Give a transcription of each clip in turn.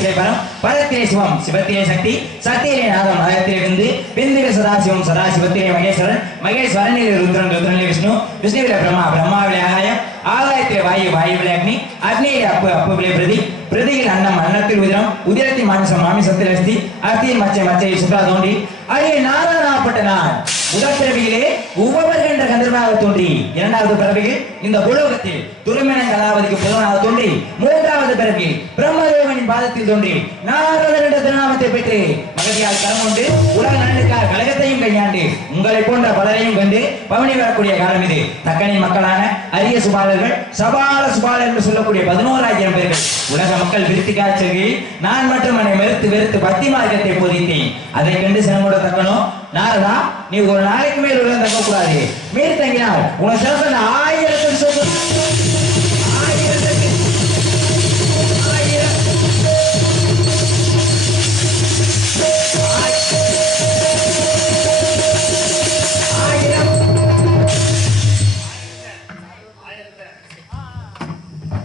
பரத்திலே பரம், பரத்திலே சிவம், சிவத்திலே சக்தி, சக்தியிலே நாதம், நாதத்திலே விந்து, விந்துவிலே சதாசிவம், சதாசிவத்திலே மகேஸ்வரன், மகேஸ்வரனிலே ருத்ரன், ருத்ரனிலே விஷ்ணு, விஷ்ணுவிலே பிரம்மா, பிரம்மாவிலே ஆகாயம், ஆகாயத்திலே வாயு, வாயுவிலே அக்னி, அக்னியிலே அப்பு, அப்புவிலே பிரதி, பிரதியில் அன்னம், அன்னத்தில் உதிரம், உதிரத்தில் மாமிசம், மாமிசத்தில் அஸ்தி, அஸ்தியில் மச்சை, மச்சையில் சுற்றா தோன்றி அங்கே நாராயணப்பட்ட நான் முதல் பிறவியிலே உபவர்கள் என்ற கந்தர்வாக தோன்றி, இரண்டாவது பிறவியில் இந்த உலகத்தில் துருமன கலாவதிக்கு புதனாக தோன்றி, மூன்றாவது பிறவியில் பிரம்மதேவனின் பாதத்தில் தோன்றி நாரதர் என்ற திருநாமத்தை பெற்று மகதியால் கரம் கொண்டு உலக நலனுக்காக கழகத்தையும் கையாண்டு உங்களை போன்ற பலரையும் கண்டு பவனி வரக்கூடிய காலம் இது. தக்கனின் மக்களான அரிய சுபாலர்கள், சபால சுபாலர் என்று சொல்லக்கூடிய 11,000 பேர்கள் உலக மக்கள் விருத்தி காய்ச்சல்களில் நான் மட்டும் என்னை வெறுத்து வெறுத்து பக்தி மார்க்கத்தை போதித்தேன். அதை கண்டு சினமோட தக்கணும், நாரதா நீ ஒரு நாளைக்கு மேல் உள்ள தங்க கூடாது, மீறி தங்கினால் உனக்கு சிறந்த 1000 சொல்லு.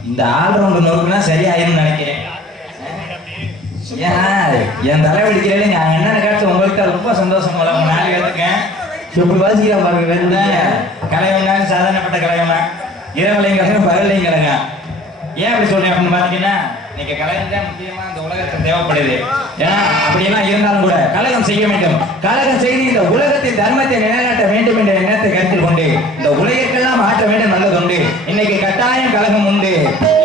இந்த ஆல்ரவுண்ட் நோக்குனா சரியாயிரும் நினைக்கிறேன். என் தலைவலிக்கிறேன் நான் என்னன்னு கேட்டு உங்களுக்கு ரொம்ப சந்தோஷம். உங்க நாளைக்கு இருக்கேன் எப்படி வாசிக்கிறா பாருங்க. கலைவங்க சாதாரணப்பட்ட கலைவங்க, இரவலையும் கலைவங்க, பகலையும் கலைங்க. ஏன் அப்படி சொல்றேன் அப்படின்னு பாத்தீங்கன்னா, இன்னைக்கு கலைஞர் தான் முக்கியமா இந்த உலகத்தில் தேவைப்படுது. ஏன்னா அப்படியெல்லாம் இருந்தாலும் கூட கலகம் செய்ய வேண்டும். கலகம் செய்து இந்த உலகத்தின் தர்மத்தை நிலைநாட்ட வேண்டும் என்ற எண்ணத்தை கருத்தில் கொண்டு இந்த உலகிற்கெல்லாம் மாற்ற வேண்டும் நல்லது உண்டு. இன்னைக்கு கட்டாயம் கலகம் உண்டு.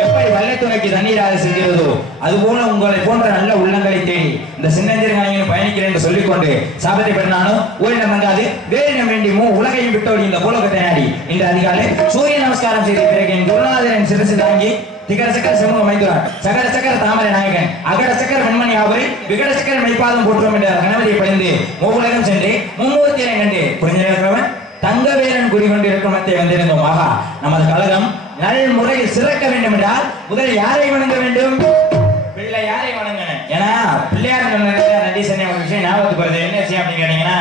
எப்படி வெள்ளத்துணைக்கு தண்ணீராக செல்கிறதோ அதுபோல உங்களை போன்ற நல்ல உள்ளங்களை தேடி இந்த சின்னஞ்சிறு கலைஞரும் பயணிக்கிறேன் என்று சொல்லிக்கொண்டு சாபத்தை பெற்றாலும் ஓரிடம் வந்தாது வேறிடம் வேண்டியமோ உலகையும் விட்டோடி இந்த பூலோகத்தை நாடி இன்று அதிகாலை சூரிய நமஸ்காரம் செய்த பிறகு என் குருநாதரின் சிறுசு தாங்கி திகர சக்கர சமூக மைத்துரான் சகர சக்கர தாமரை நாயகன் அகர சக்கர வெண்மணி ஆவரை விகட சக்கர மெய்ப்பாதம் போற்றுவோம் என்ற கணவதியை பணிந்து மூவுலகம் சென்று மும்மூர்த்தியை கண்டு புரிஞ்ச இருக்கிறவன் தங்கவேலன் குடிகொண்டு இருக்கும் மத்தை வந்திருந்தோம். ஆகா, நமது கழகம் நல் முறையில் சிறக்க வேண்டும் என்றால் முதலில் யாரை வணங்க வேண்டும்? பிள்ளை யாரை வணங்கணும்? ஏன்னா பிள்ளையார் நன்றி சொன்ன ஒரு விஷயம் ஞாபகத்துக்கு வருது. என்ன விஷயம் அப்படின்னு கேட்டீங்கன்னா,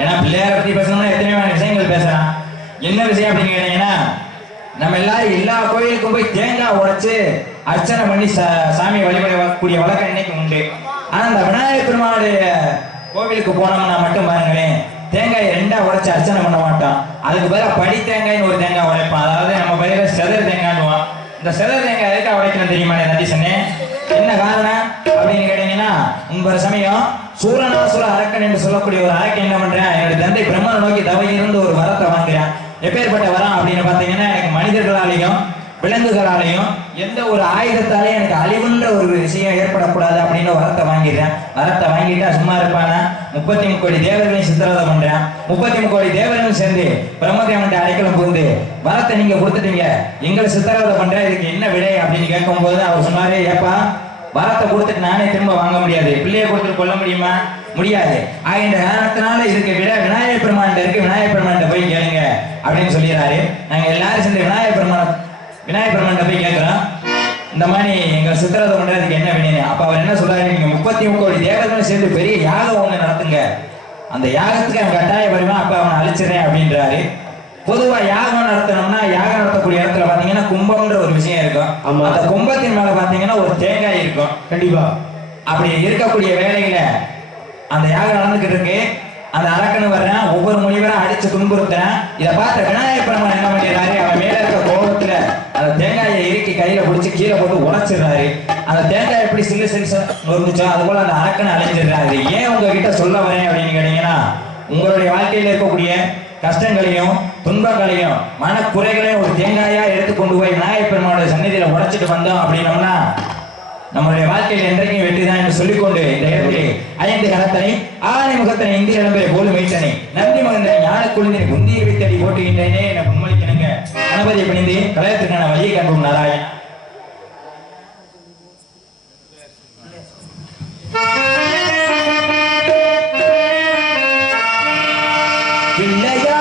ஏன்னா பிள்ளையாரை பத்தி பேசணும்னா எத்தனையோ விஷயங்கள் பேசலாம். என்ன விஷயம் அப்படின்னு கேட்டீங்கன்னா, நம்ம எல்லாரும் எல்லா கோயிலுக்கும் போய் தேங்காய் உடைச்சு அர்ச்சனை பண்ணி சாமி வழிபடக்கூடிய வழக்கம் இன்னைக்கு உண்டு. ஆனா அந்த விநாயகர் பெருமாளுடைய கோவிலுக்கு போனோம்னா மட்டும் பாருங்களேன், தேங்காயை 2ஆ உடைச்சு அர்ச்சனை பண்ண மாட்டோம். அதுக்கு பதிலாக படி தேங்காய்னு ஒரு தேங்காய் உடைப்போம். அதாவது நம்ம பயிர செதர் தேங்காய்னுவோம். இந்த செதர் தேங்காய் எதுக்காக உடைக்கணும் தெரியுமா நன்றி சொன்னேன்? என்ன காரணம் அப்படின்னு கேட்டீங்கன்னா, உங்க சமயம் சூரனாசுர அரக்கன் என்று சொல்லக்கூடிய ஒரு அரக்கன் என்ன பண்றேன், என்னுடைய தந்தை பிரம்மனை நோக்கி தவறி இருந்து ஒரு வரத்தை வாங்குறேன். எப்பேற்பட்ட வரம் அப்படின்னு பாத்தீங்கன்னா, எனக்கு மனிதர்களாலையும் விலங்குகளாலையும் எந்த ஒரு ஆயுதத்தாலையும் எனக்கு அழிவுன்ற ஒரு விஷயம் ஏற்படக்கூடாது அப்படின்னு வரத்தை வாங்கிடுறேன். வரத்தை வாங்கிட்டா சும்மா இருப்பானா? 33 கோடி தேவர்களையும் சித்திரவதை பண்றேன். 33 கோடி தேவர்களும் சேர்ந்து பிரம்மதேவன் அடைக்கலம் புகுந்து வரத்தை நீங்க கொடுத்துட்டீங்க, எங்களை சித்திரவதை பண்ற, இதுக்கு என்ன விடை அப்படின்னு கேட்கும் போது அவர் சொன்னாரு, ஏப்பா வரத்தை கொடுத்துட்டு நானே திரும்ப வாங்க முடியாது, பிள்ளையை கொடுத்துட்டு கொள்ள முடியுமா? முடியாது. ஆகின்ற காரணத்தினால இதுக்கு விட விநாயகர் பெருமான் இருக்கு, விநாயகர் பெருமான் போய் கேளுங்க அப்படின்னு சொல்லிடுறாரு. நாங்க எல்லாரும் சேர்ந்து விநாயகர் பெருமான் போய் கேட்கிறோம், இந்த மாதிரி எங்க சித்திரவதை பண்றதுக்கு என்ன வேணும்? அப்ப அவர் என்ன சொல்றாரு, நீங்க 33 கோடி தேவர்களும் சேர்ந்து பெரிய யாகம் ஒண்ணு நடத்துங்க, அந்த யாகத்துக்கு அவன் கட்டாயம் வருவான், அப்ப அவனை அழிச்சிடறேன் அப்படின்றாரு. பொதுவா யாகம் நடத்தணும்னா யாகம் நடத்தக்கூடிய இடத்துல பாத்தீங்கன்னா கும்பம்ன்ற ஒரு விஷயம் இருக்கும். அந்த கும்பத்தின் மேல பாத்தீங்கன்னா ஒரு தேங்காய் இருக்கும் கண்டிப்பா. அப்படி இருக்கக்கூடிய வேலையில அந்த யாகம் நடந்துகிட்டு இருக்கு, அந்த அரக்கனு வர்றேன், ஒவ்வொரு முனிவரும் அடிச்சு துன்புறுத்துறேன். இதை பார்த்த விநாயகர் பெருமான் என்ன பண்ணிடுறாரு, அவன் மேல இருக்க கோபத்துல அந்த தேங்காயை இறுக்கி கையில பிடிச்சி கீழே போட்டு உடைச்சிடுறாரு. அந்த தேங்காய் எப்படி சில்லு சில்லு நொறுந்துச்சோ அது போல அந்த அரக்கனை அழிஞ்சிடுறாரு. ஏன் உங்ககிட்ட சொல்ல வரேன் அப்படின்னு கேட்டீங்கன்னா, உங்களுடைய வாழ்க்கையில இருக்கக்கூடிய கஷ்டங்களையும் துன்பங்களையும் மனக்குறைகளையும் ஒரு தேங்காயா எடுத்து கொண்டு போய் விநாயகர் பெருமானுடைய சந்நிதியில உடைச்சிட்டு வந்தோம் அப்படின்னோம்னா நம்மளுடைய வாழ்க்கையில் என்றைக்கும் வெற்றிதான் என்று சொல்லிக்கொண்டு இந்த இடத்திலே 5 கரத்தனை ஆனை முகத்தனை இந்திய இடம்பெற போலும் வைத்தனை நந்தி மகந்தனை ஞான குழுந்தினை குந்தியை வைத்தடி போட்டுகின்றேனே என முன்மொழிக்கணுங்க. கணபதியை பணிந்து கலையத்திற்கான வழியை காண்போம். நாராயண் பிள்ளையா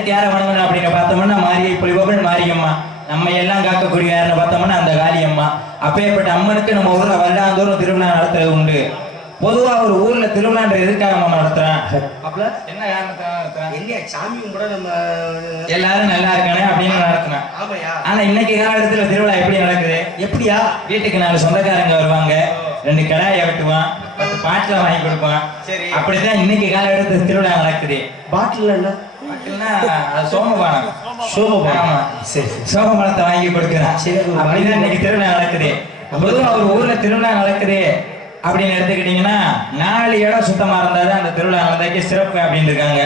அடுத்து யாரை வணங்கணும் அப்படின்னு பார்த்தோம்னா மாரியை பொலிபவள் மாரியம்மா. நம்ம எல்லாம் காக்கக்கூடிய யாருன்னு பார்த்தோம்னா அந்த காளியம்மா. அப்பேற்பட்ட அம்மனுக்கு நம்ம ஊர்ல வருடாந்தோறும் திருவிழா நடத்துறது உண்டு. பொதுவா ஒரு ஊர்ல திருவிழான்ற எதுக்காக நம்ம நடத்துறோம்? அப்பல என்ன காரணத்துக்காக நடத்துறோம்? இல்லையா சாமியும் கூட நம்ம எல்லாரும் நல்லா இருக்கானே அப்படின்னு நடத்துறோம். ஆனா இன்னைக்கு காலத்துல திருவிழா எப்படி நடக்குது? எப்படியா? வீட்டுக்கு 4 சொந்தக்காரங்க வருவாங்க, 2 கடாயை வெட்டுவான், 10 பாட்டில வாங்கி கொடுப்பான். அப்படிதான் இன்னைக்கு காலகட்டத்தில் திருவிழா நடக்குது. பாட்டில் என்ன? பாட்டில்னா சோமபானம். சோமபானம். ஆமா, சரி, சோமபானத்தை வாங்கி கொடுக்குறான். அப்படிதான் இன்னைக்கு திருவிழா நடக்குது. பொதுவா ஒரு ஊர்ல திருவிழா நடக்குது அப்படின்னு எடுத்துக்கிட்டீங்கன்னா 4 இடம் சுத்தமா இருந்தாதான் அந்த திருவிழா நடந்தாக்கி சிறப்பு அப்படின்னு இருக்காங்க.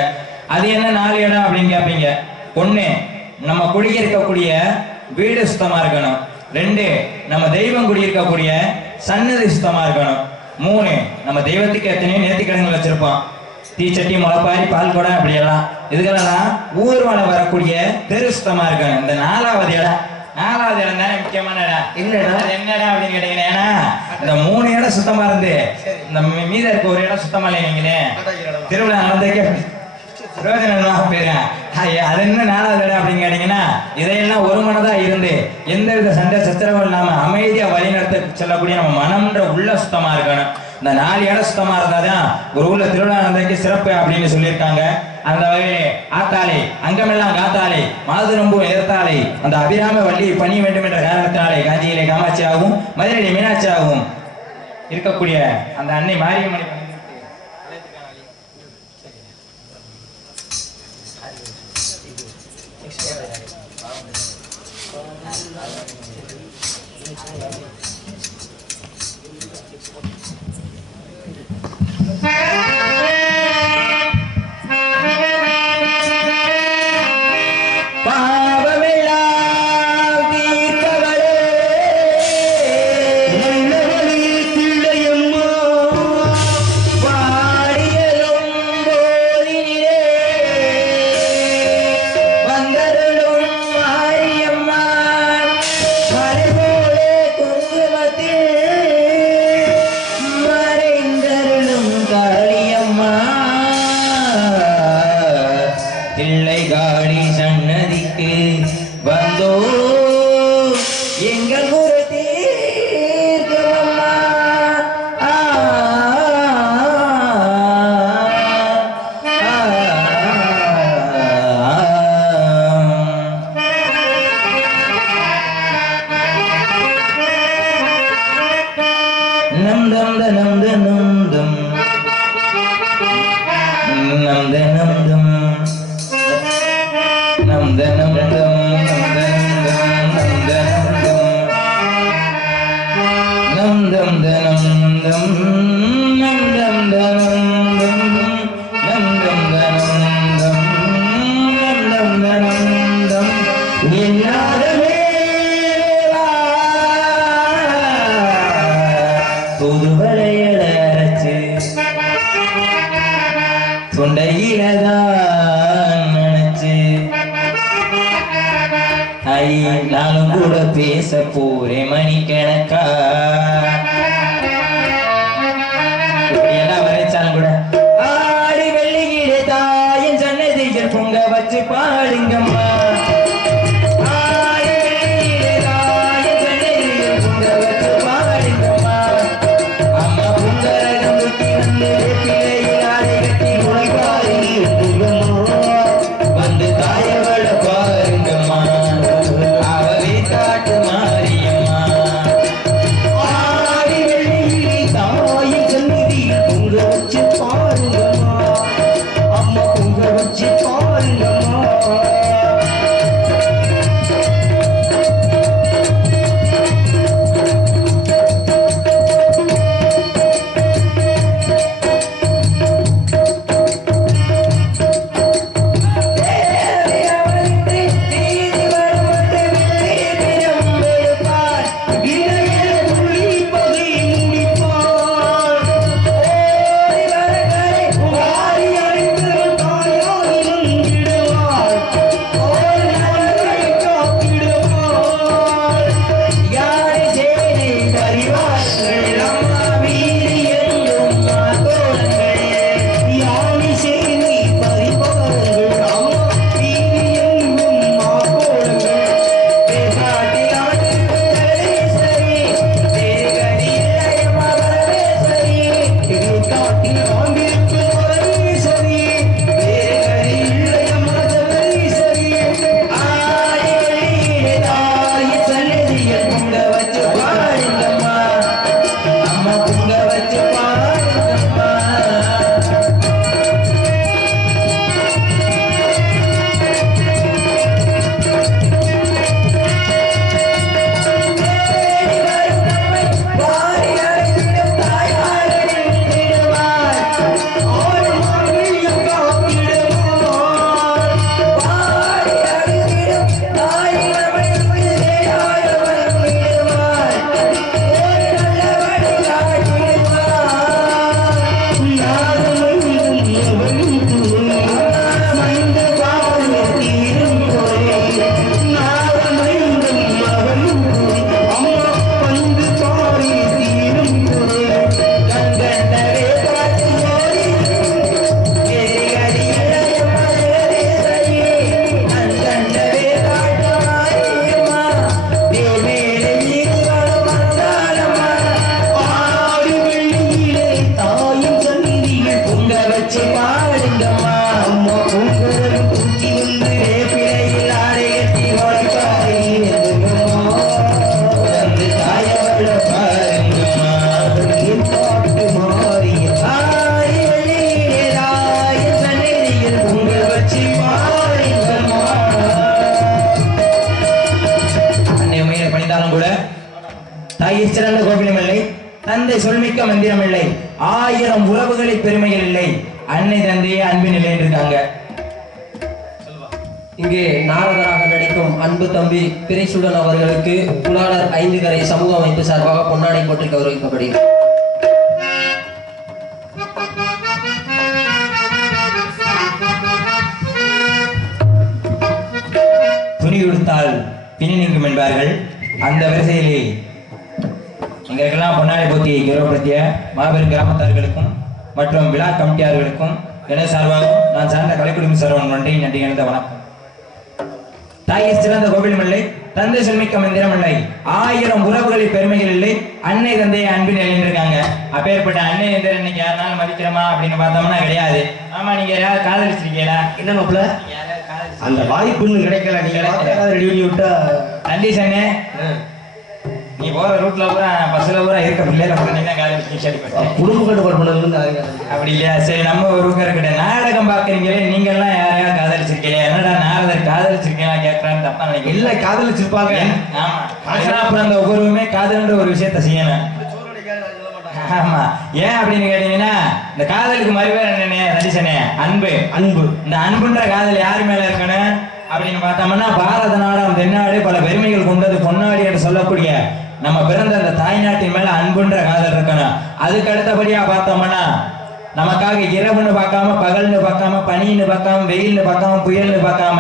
அது என்ன 4 இடம் அப்படின்னு கேட்பீங்க. 1, நம்ம குடியிருக்கக்கூடிய வீடு சுத்தமா இருக்கணும். 2, நம்ம தெய்வம் குடியிருக்கக்கூடிய சன்னதி சுத்தமா இருக்கணும். 3, நம்ம தெய்வத்துக்கு எத்தனையோ நேர்த்திக்கடன்கள் வச்சிருப்போம். தீச்சட்டி, முளைப்பாரி, பால் குடம் அப்படி எல்லாம். இதுக்கெல்லாம் ஊர்வலம் வரக்கூடிய தெரு சுத்தமா இருக்கணும். இந்த 4வது இடம் தானே முக்கியமான இடம். என்ன இடம் அப்படின்னு கேட்டீங்கன்னா இந்த 3 இடம் சுத்தமா இருந்து இந்த மீத இருக்க ஒரு இடம் சுத்தமா இல்லைங்களே திருவிழா நடந்ததுக்கே பிரயோஜனம் போயிருக்கேன். அது என்ன 4வது இடம் அப்படின்னு கேட்டீங்கன்னா இதையெல்லாம் ஒரு மனதா இருந்து எந்தவித சண்டை சச்சரவும் இல்லாம அமைதியா வழிநடத்த செல்லக்கூடிய நம்ம மனம்ன்ற உள்ள சுத்தமா இருக்கணும். இந்த 4 இடம் சுத்தமா இருந்தாதான் ஒரு ஊர்ல திருவிழா நடந்ததுக்கு சிறப்பு அப்படின்னு சொல்லியிருக்காங்க. அந்த வகையிலே ஆத்தாளி அங்கமெல்லாம் காத்தாளி மாதுரம்பு எதிர்த்தாளி அந்த அபிராம வள்ளி பணி வேண்டும் என்ற காரணத்தினாலே காஞ்சியிலே காமாட்சியாகவும் மதுரையிலே மீனாட்சியாகவும் இருக்கக்கூடிய அந்த அன்னை மாரியம்மனை நானும் கூட பேச போரே மணிக்கணக்கா எல்லாம் வரைச்சாலும் கூட ஆடி வெள்ளிகிட தாயின் சன்னதிகள் பொங்க வச்சு பாடுங்கம்மா. ஆடி தாயை சிறந்த கோவிலும் இல்லை, தந்தை சொல்மிக்க மந்திரம் இல்லை, 1000 உறவுகளில் பெருமைகள் இல்லை, அன்னை தந்தையே அன்பின் இல்லை இருக்காங்க. இங்கே நாரதராக நடிக்கும் அன்பு தம்பி பிறைசுடன் அவர்களுக்கு குலாளர் 5 கரை சமூக அமைப்பு சார்பாக பொன்னாடை போட்டு கௌரவிக்கப்படுகிறது. துணி கொடுத்தால் பிணி நீங்கும் என்பார்கள். அந்த வரிசையிலே எங்களுக்கெல்லாம் பொன்னாடை போட்டி கௌரவப்படுத்திய மாபெரும் கிராமத்தார்களுக்கும் மற்றும் விழா கமிட்டியாளர்களுக்கும் எனது சார்பாகவும் நான் சார்ந்த கலைக்குழுமி சரவணன் நன்றி இணைந்த வணக்கம். தாயை சிறந்த கோவிலும் இல்லை, தந்தை சொல்மிக்க மந்திரம் இல்லை, 1000 உறவுகளில் பெருமைகள் இல்லை, அன்னை தந்தையை அன்பின் இருக்காங்க. அப்பேற்பட்ட அன்னை தந்தை இன்னைக்கு யாருனாலும் மதிக்கிறோமா அப்படின்னு பார்த்தோம்னா கிடையாது. ஆமா, நீங்க யாராவது காதலிச்சிருக்கீங்களா? என்ன மாப்பிள்ள அந்த வாய்ப்புன்னு கிடைக்கல, நீங்க ரெடி பண்ணி விட்டா நன்றி சொன்னே. நீ போற ரூட்ல பூரா பஸ்ல பூரா இருக்க பிள்ளைல குடும்ப கட்டுப்பாடு பண்ணது அப்படி இல்லையா? சரி, நம்ம ஒரு இருக்கட்டும். நாடகம் பாக்குறீங்களே, நீங்க எல்லாம் யாரையா காதலிச்சிருக்கீங்க? என்னடா நாரதர் காதலிச்சிருக்கீங்களா கேட்கறான்னு தப்பா நினைக்கிறேன். இல்ல காதலிச்சிருப்பாங்க. ஆமா, அப்புறம் அந்த ஒவ்வொருமே காதல்ன்ற ஒரு விஷயத்த செய்யணும். ஆமா, ஏன் அப்படின்னு கேட்டீங்கன்னா இந்த காதலுக்கு மறுபேர் என்னன்னு நடிச்சனே அன்பு. இந்த அன்புன்ற காதல் யாரு மேல இருக்கணும் அப்படின்னு பார்த்தோம்னா, பாரத நாடாம் தென்னாடு பல பெருமைகள் கொண்டது பொன்னாடி என்று சொல்லக்கூடிய நம்ம பிறந்த அந்த தாய்நாட்டின் மேல அன்புன்ற காதல் இருக்கணும். அதுக்கு அடுத்தபடியா பார்த்தோம்னா, நமக்காக இரவுன்னு பார்க்காம, பகல்னு பார்க்காம, பனின்னு பார்க்காம, வெயில்னு பார்க்காம, புயல்னு பார்க்காம,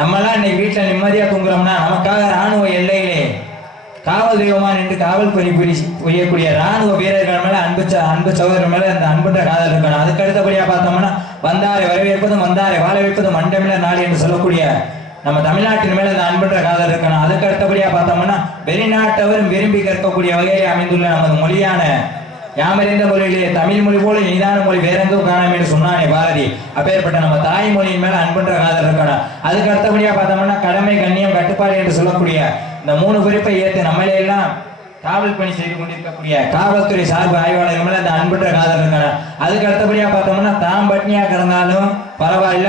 நம்மளாம் இன்னைக்கு வீட்டுல நிம்மதியா தூங்குறோம்னா நமக்காக ராணுவ எல்லையிலே காவல் தெய்வமா நின்று காவல் புரியக்கூடிய ராணுவ வீரர்கள் மேல அன்பு சகோதரர் மேல அந்த அன்புன்ற காதல் இருக்கணும். அதுக்கு அடுத்தபடியா பார்த்தோம்னா, வந்தாரை வரவேற்பதும் வந்தாரை வாழ வைப்பதும் மண்டமிழ நாடு என்று சொல்லக்கூடிய நம்ம தமிழ்நாட்டின் மேல அந்த அன்புன்ற காதல் இருக்கணும். அதுக்கு அடுத்தபடியா பார்த்தோம்னா, வெளிநாட்டவரும் விரும்பி கற்கக்கூடிய வகையிலே அமைந்துள்ள நமது மொழியான யாமறிந்த மொழியிலே தமிழ் மொழி போல இனிதான மொழி வேறெங்கும் காணாம என்று சொன்னானே பாரதி. அப்பேற்பட்ட நம்ம தாய்மொழியின் மேல அன்புன்ற காதல் இருக்கணும். அதுக்கு அடுத்தபடியா பார்த்தோம்னா, கடமை கண்ணியம் கட்டுப்பாடு என்று சொல்லக்கூடிய இந்த 3 குறிப்பை ஏற்று நம்மளே எல்லாம் காவல் பணி செய்து கொண்டிருக்கக்கூடிய காவல்துறை சார்பு ஆய்வாளர்கள் மேல அந்த அன்புன்ற காதல் இருக்கணும். அதுக்கு அடுத்தபடியா பார்த்தோம்னா, தாம் பட்னியா கிடந்தாலும் பரவாயில்ல,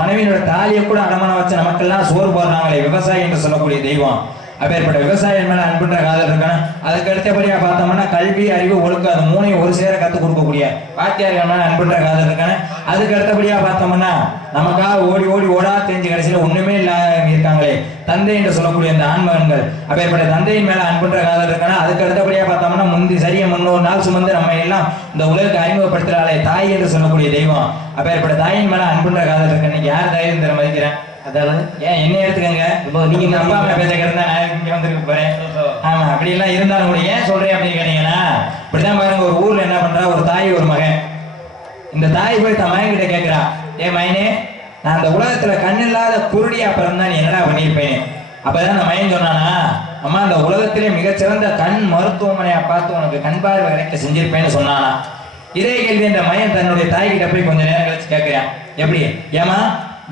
மனைவியோட தாலியை கூட அடமானம் வச்ச நமக்கெல்லாம் சோறு போடுறாங்களே விவசாயி என்று சொல்லக்கூடிய தெய்வம். அப்பேற்பட்ட விவசாயம் மேல அன்புன்ற காதல் இருக்கணும். அதுக்கு அடுத்தபடியா பார்த்தோம்னா, கல்வி அறிவு ஒழுக்கம் அது 3ஐயும் ஒரு சேர கத்துக் கொடுக்கக்கூடிய வாத்தியார்கள் மேல அன்புன்ற காதல் இருக்கணும். அதுக்கு அடுத்தபடியா பார்த்தோம்னா, நமக்காக ஓடி ஓடி ஓடா தெரிஞ்சு கடைசியில ஒண்ணுமே இல்லாத இருக்காங்களே தந்தை என்று சொல்லக்கூடிய அந்த ஆண்மகன்கள். அப்பேற்பட்ட தந்தையின் மேல அன்புன்ற காதல் இருக்கணும். அதுக்கு அடுத்தபடியா பார்த்தோம்னா, சரியா 300 நாள் சுமந்து நம்ம எல்லாம் இந்த உலகத்தை அறிமுகப்படுத்துறாளே தாய் என்று சொல்லக்கூடிய தெய்வம். அப்பேற்பட்ட தாயின் மேல அன்புன்ற காதல் இருக்கு. இன்னைக்கு யார் தைரியம் தர மதிக்கிறேன்? அதான ஏன் என்ன எடுத்துக்கங்க, நீங்க அப்பா அம்மா பேச கிடந்தா நான் இங்க வந்துருக்கு போறேன். ஆமா, அப்படி எல்லாம் இருந்தாலும் கூட ஏன் சொல்றேன் அப்படின்னு கேட்டீங்கன்னா, இப்படிதான் பாருங்க, ஒரு ஊர்ல என்ன பண்றா, ஒரு தாய் ஒரு மகன். இந்த தாய் போய் தன் மகன் கிட்ட கேட்கிறா, ஏ மகனே, நான் அந்த உலகத்துல கண் இல்லாத குருடியா பிறந்தா நீ என்னடா பண்ணிருப்பேன்? அப்பதான் அந்த மகன் சொன்னானா, அம்மா அந்த உலகத்திலே மிகச்சிறந்த கண் மருத்துவமனையா பார்த்து உனக்கு கண் பார்வை கிடைக்க செஞ்சிருப்பேன்னு சொன்னானா. இதே கேள்வி இந்த மகன் தன்னுடைய தாய்கிட்ட போய் கொஞ்ச நேரம் கழிச்சு கேட்கிறான், எப்படி ஏமா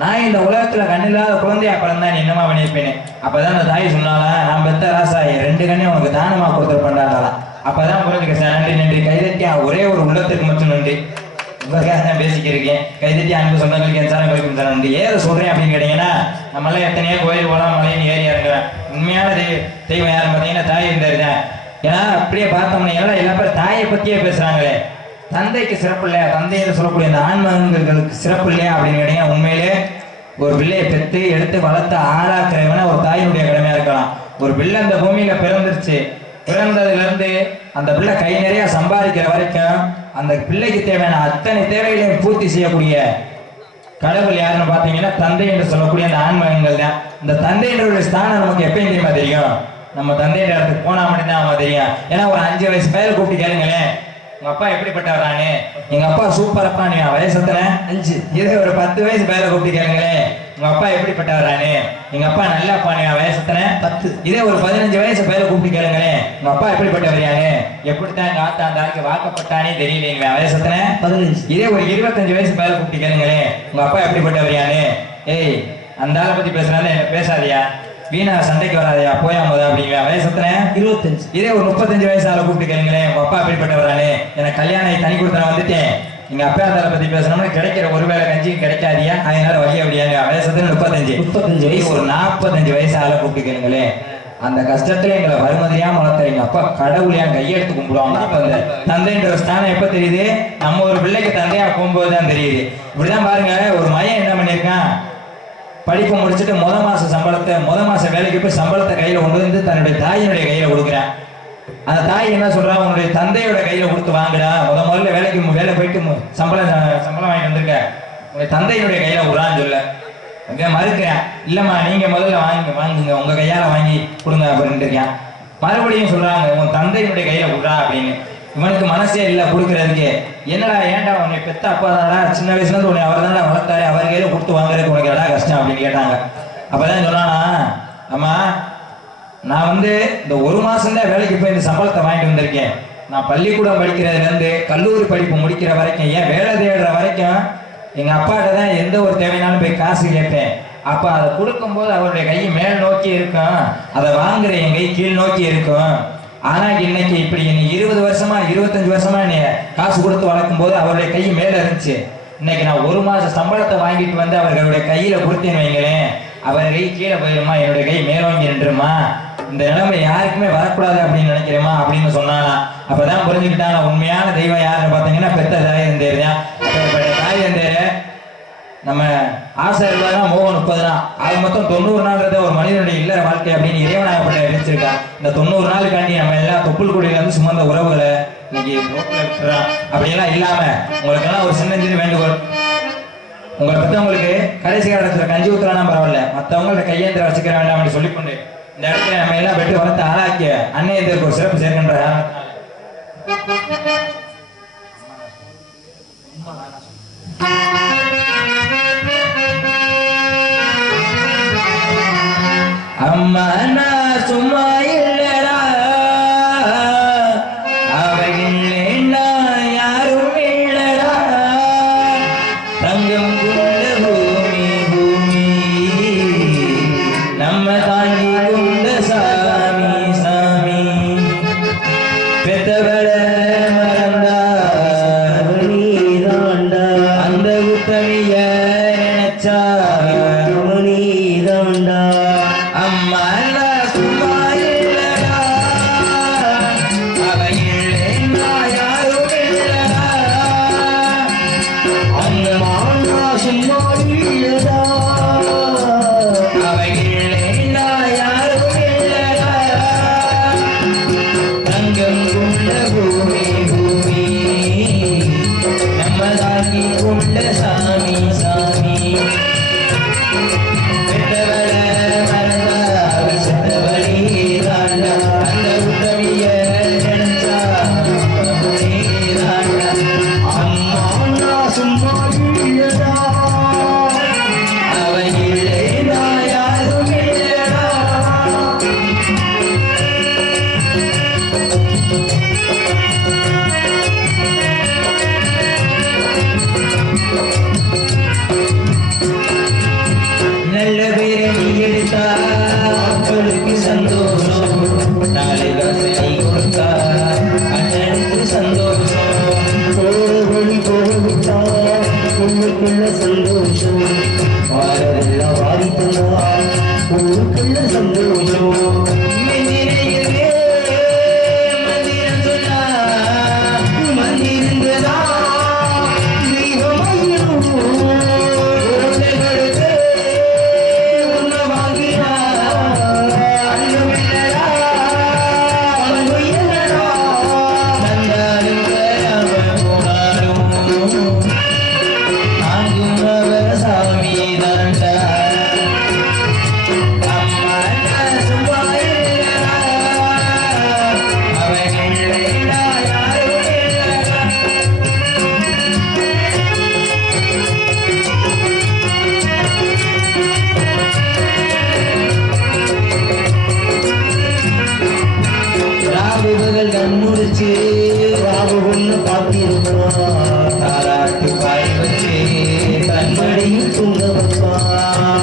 நான் இந்த உலகத்துல கண்ணில்லாத குழந்தையா பிறந்தா நீ என்னமா பண்ணிருப்பேன்னு. அப்பதான் அந்த தாய் சொன்னாலா, நான் பெத்த ராசா 2 கண்ணே உனக்கு தானமா கொடுத்துருப்பேன்டாலாம். அப்பதான் புரிஞ்சுக்க, நன்றி நன்றி கைதட்டி ஒரே ஒரு உள்ளத்துக்கு மட்டும் நன்றி. உங்களுக்காக தான் பேசிக்கிறேன். கைதட்டி அன்பு சொந்தங்களுக்கு என் கழிக்கும் சார் நன்றி. ஏதை சொல்றேன் அப்படின்னு கேட்டீங்கன்னா, நம்மளாம் எத்தனையோ கோயில் போலாம், மலையின் ஏறி இறங்குறேன். உண்மையான தெய்வம் யாரும் பார்த்தீங்கன்னா தாய் இருந்தாருதான். ஏன்னா அப்படியே பார்த்தோம்னா எல்லா பேரும் தாயை பத்தியே பேசுறாங்களே, தந்தைக்கு சிறப்பு இல்லையா, தந்தை என்று சொல்லக்கூடிய அந்த ஆண்மகன்களுக்கு சிறப்பு இல்லையா அப்படின்னு கேட்டீங்கன்னா, உண்மையிலே ஒரு பிள்ளையை பெற்று எடுத்து வளர்த்து ஆளாக்குறவன ஒரு தாயினுடைய கடமையா இருக்கலாம். ஒரு பிள்ளை அந்த பூமியில பிறந்துருச்சு, பிறந்ததுல இருந்து அந்த பிள்ளை கை நிறைய சம்பாதிக்கிற வரைக்கும் அந்த பிள்ளைக்கு தேவையான அத்தனை தேவைகளையும் பூர்த்தி செய்யக்கூடிய கடவுள் யாருன்னு பாத்தீங்கன்னா தந்தை என்று சொல்லக்கூடிய அந்த ஆண்மகன்கள் தான். இந்த தந்தையினுடைய ஸ்தானம் நமக்கு எப்பயும் தெரியுமா தெரியும், நம்ம தந்தையிட இடத்துக்கு போனா மட்டும்தான் அவன் தெரியும். ஏன்னா ஒரு 5 வயசு பையன் கூப்பிட்டு கேளுங்களேன், உங்க அப்பா எப்படிப்பட்டவரானே, எங்க அப்பா சூப்பரப்பா நீ வயசத்துல 5. இதே ஒரு 10 வயசு பேரை கூப்பிட்டு கேளுங்களேன், உங்க அப்பா எப்படிப்பட்டவரானே, எங்க அப்பா நல்லாப்பா நீ வயசத்துல 10. இதே ஒரு 15 வயசு பேரை கூப்பிட்டு கேளுங்களேன், உங்க அப்பா எப்படிப்பட்டவரானே, எப்படித்தான் எங்க ஆத்தா அந்த ஆளுக்கு வாக்கப்பட்டானே தெரியல எங்க வயசத்துல 15. இதே ஒரு 25 வயசு பேரை கூப்பிட்டு கேளுங்களேன், உங்க அப்பா எப்படிப்பட்டவரானே, ஏய் அந்த ஆளை பத்தி பேசுறாங்க பேசாதியா, வீணா சண்டைக்கு வராதையா, போயாமதா அப்படிங்கிற வயசத்துல 25. இதே ஒரு 35 வயசு ஆளை கூப்பிட்டு கேளுங்களேன், உங்க அப்பா எப்படிப்பட்டவரானே, எனக்கு கல்யாணம் தனி கொடுத்தன வந்துட்டேன், எங்க அப்பா தாரை பத்தி பேசணும்னா கிடைக்கிற ஒருவேளை கஞ்சியும் கிடைக்காதியா, அதனால வழி அப்படியாங்க வயசத்துல 35 வயசு. ஒரு 45 வயசு ஆளை கூப்பிட்டு கேளுங்களேன், அந்த கஷ்டத்துல எங்களை வருமதியா வளர்த்த எங்க அப்பா கடவுளையா கையெடுத்து கும்பிடுவாங்க. அப்ப அந்த தந்தைன்ற ஸ்தானம் எப்ப தெரியுது? நம்ம ஒரு பிள்ளைக்கு தந்தையா போகும்போது தான் தெரியுது. இப்படிதான் பாருங்க, ஒரு மையம் என்ன பண்ணியிருக்கான், படிப்பு முடிச்சுட்டு முத மாச வேலைக்கு போய் சம்பளத்தை கையில கொண்டு வந்து தன்னுடைய தாயினுடைய கையில கொடுக்குறேன். அந்த தாய் என்ன சொல்றா, உன்னுடைய தந்தையோட கையில கொடுத்து வாங்குடா, முதல்ல வேலை போயிட்டு சம்பளம் வாங்கிட்டு வந்திருக்க, உங்களுடைய தந்தையினுடைய கையில விடுறான்னு சொல்ல மறுக்கிறேன். இல்லம்மா நீங்க முதல்ல வாங்குங்க, உங்க கையால வாங்கி கொடுங்க அப்படின்ட்டு இருக்கேன். மறுபடியும் சொல்றாங்க, உன் தந்தையினுடைய கையில விடுறா அப்படின்னு. இவனுக்கு மனசே இல்லை கொடுக்கறதுக்கு. என்னடா ஏன்டா உன்னை பெத்த அப்பா தானடா, சின்ன வயசுல இருந்து உன்னை அவர் தானே வளர்த்தாரு, அவர் கையில கொடுத்து வாங்குறதுக்கு உனக்கு எடா கஷ்டம் அப்படின்னு கேட்டாங்க. அப்பதான் சொன்னானா, அம்மா நான் இந்த ஒரு மாசம் தான் வேலைக்கு போய் இந்த சம்பளத்தை வாங்கிட்டு வந்திருக்கேன். நான் பள்ளிக்கூடம் படிக்கிறதுல இருந்து கல்லூரி படிப்பு முடிக்கிற வரைக்கும், ஏன் வேலை தேடுற வரைக்கும் எங்க அப்பாட்ட தான் எந்த ஒரு தேவைனாலும் போய் காசு கேட்பேன். அப்ப அதை கொடுக்கும்போது அவருடைய கை மேல் நோக்கி இருக்கும், அதை வாங்குற என் கை கீழ் நோக்கி இருக்கும். ஆனா இன்னைக்கு இப்படி 20 வருஷமா 25 வருஷமா நீ காசு கொடுத்து வளர்க்கும் போது அவருடைய கை மேல இருந்துச்சு. இன்னைக்கு நான் ஒரு மாசம் சம்பளத்தை வாங்கிட்டு வந்து அவர்களுடைய கையில கொடுத்தேன்னு வைங்களேன், அவர் கை கீழே போயிருமா, என்னுடைய கை மேலோங்கி நின்றுமா. இந்த நிலைமை யாருக்குமே வரக்கூடாது அப்படின்னு நினைக்கிறேமா அப்படின்னு சொன்னானா. அப்பதான் புரிஞ்சுக்கிட்டான உண்மையான தெய்வம் யாருன்னு பார்த்தீங்கன்னா பெத்த தாய் தந்தையர் தான். தாய் தந்தையர் நம்ம ஆசை இருந்தாலும் மோகம் 30 நாள், அது மொத்தம் 90 நாள்ன்றத ஒரு மனிதனுடைய இல்லற வாழ்க்கை அப்படின்னு இறைவனாகப்பட்ட நினைச்சிருக்கா. இந்த 90 நாளுக்காண்டி நம்ம எல்லாம் தொப்புள் கொடியில இருந்து சுமந்த உறவுகளை இன்னைக்கு அப்படியெல்லாம் இல்லாம உங்களுக்கெல்லாம் ஒரு சின்னஞ்சிறு வேண்டுகோள், உங்களை பத்தவங்களுக்கு கடைசி காலத்துல கஞ்சி ஊத்துறானா பரவாயில்ல, மற்றவங்கள்ட்ட கையேந்திர வச்சுக்கிற வேண்டாம் அப்படின்னு சொல்லிக்கொண்டு இந்த இடத்துல நம்ம எல்லாம் வெட்டு வளர்த்து ஆளாக்கிய அன்னையத்திற்கு ஒரு சிறப்பு சேர்க்கின்ற அம்மா நான் சும்மா இல்லடா, அவன் இல்லைன்னா யாரும் இல்லடா, தங்கம் கொண்ட பூமி பூமி நம்ம தாங்கி கொண்ட சாமி சாமி, பெத்தவள மறந்தா அந்த உத்தமிய நினைச்சா நீதாண்டா. அம்மா நான் சும்மா இல்லடா, அவ இல்லைன்னா யாரும் இல்லடா, அம்மா நான் சும்மா இல்லடா, அவ இல்லைன்னா யாரும் இல்லடா, தங்கம் கொண்ட பூமி பூமி நம்ம தாங்கி கொண்ட சாமி சாமி, நல்ல பேரை நீ எடுத்தா மக்களுக்கு சந்தோஷம், நாளை வசதி கொடுத்தா அண்ணனுக்கு சந்தோஷம், கோவழி போவிட்டா உங்களுக்குள்ள சந்தோஷம், வாரதெல்லாம் வாரித்தா உங்களுக்குள்ள சந்தோஷம், மந்திரையிலே மந்திரம் சொன்னா மந்திருந்ததா கண்முடிச்சு ராவு ஒண்ணு பார்த்திருப்பா, தாராட்டு பாய் வச்சு தன்மடியும் தூங்க வைப்பா,